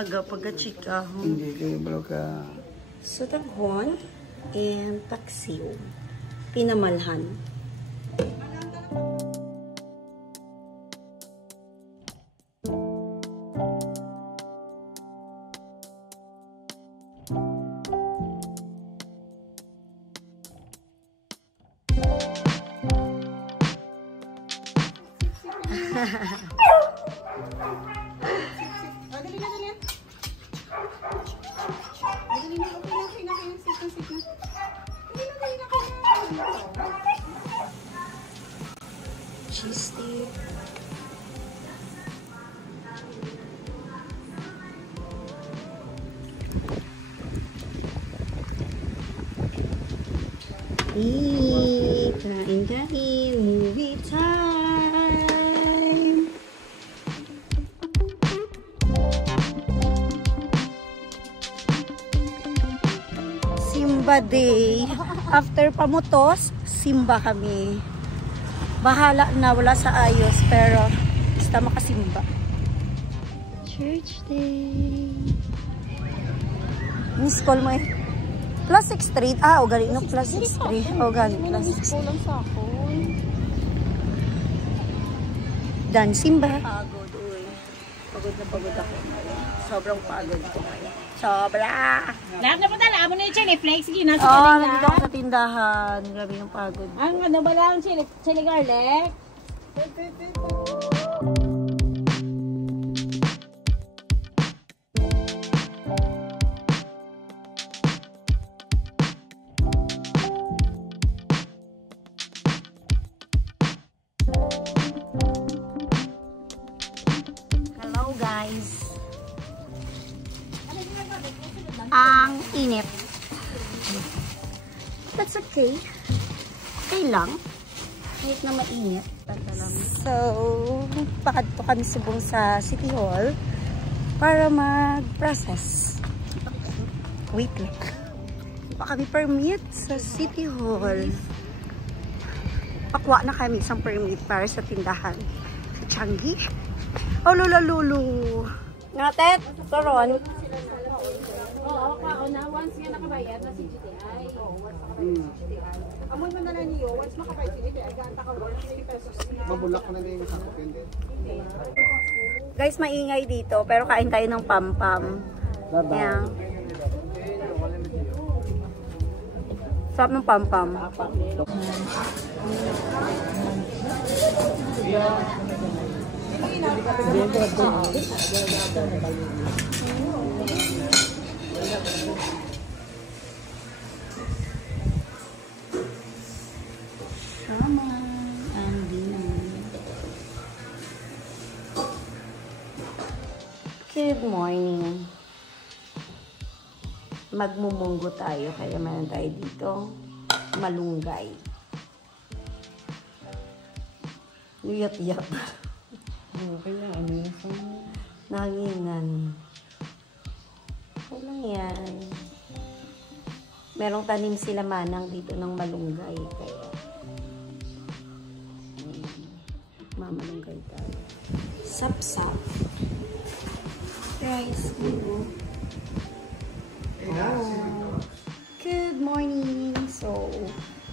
Aga pagka-chika. Hindi kayo bro ka. Sotanghon and paksiw. Pinamalhan. Cheese stick. Kain-kain, movie time! Simba day. After pamutos, simba kami. Bahala na, wala sa ayos, pero basta makasimba. Church day. Miss call mo eh. Plastic Street. Ah, o gani no, Plastic Street. O gani, Plastic Street. Dan, simba. Pagod, uy. Pagod na pagod ako. Sobrang pagod ko ngayon. Sobra. Lahat na po tala mo na yung chili flakes. Sige, nasa nandito ako sa tindahan. Grabe yung pagod. Ang ano ba lang, chili garlic? Hello guys. Ang init. That's okay. Okay lang. Kahit na mainit. So, pakad po kami subong sa City Hall para mag-process. Wait lang. Pa kami permit sa City Hall. Pakwa na kami isang permit para sa tindahan. Sa Changi. Oh, lulu. Ngatet, karon. Oo, ako na. Once nga nakabayad na si GTI. Amoy mo na lang niyo, once makabayad si GTI, ganta ka 150 pesos. Mabulak ko na din yung sakop yun din. Guys, maingay dito, pero kain tayo ng pam-pam. Yan. Sarap ng pam-pam. Sama ang dinner. Good morning. Magmumunggo tayo, kaya meron tayo dito malunggay. Liyat-yat. Okay na, ano yun? Nangingan. Walang yan. Merong tanim sila manang dito ng malunggay. Kaya mamalunggay tayo. Sap-sap. Rice. Oh. Good morning. So,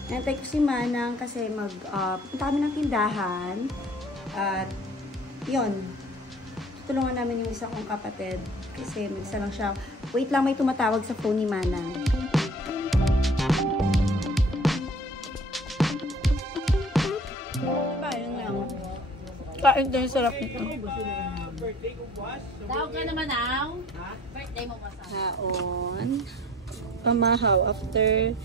nantay ko si Manang kasi punta kami ng tindahan. At, yun. Tutulungan namin yung isa kong kapatid. Kasi mag-isa lang siya. Wait lang, may tumatawag sa phone ni Manang. Kain lang. Kain tayo, sarap nito. Tawag ka naman now. Birthday mo pa sa. Haon. Pamahaw after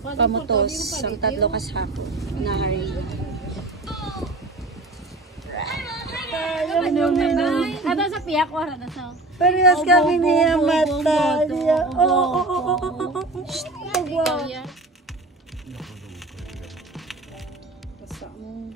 pamutos ang tatlo kasako. Nahari. Ato sa piyak ko na sa. Parehas kami niya mata. Oo. Basta mo.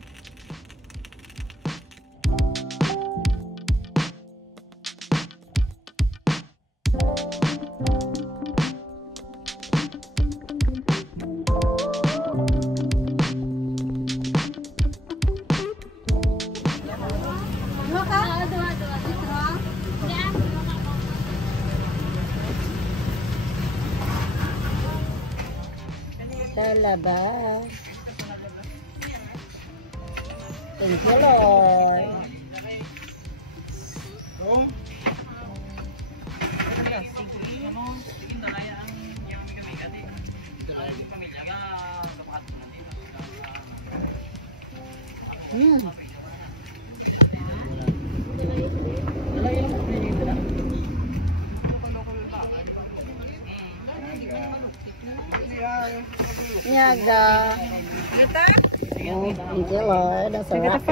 Talaba. Thank you, Lord. Nyaga. Oh, thank you, Lord. Ang sarap.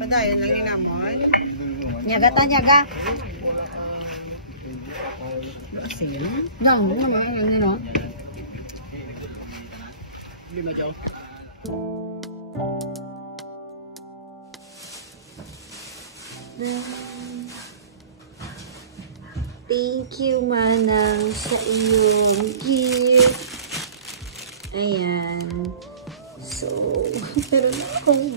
Padayon lang yung namon. Nyaga ta, nyaga. Nang, naman, ano. Lima chow. Thank you, Manang, sa iyong gift. Ayan. So, meron akong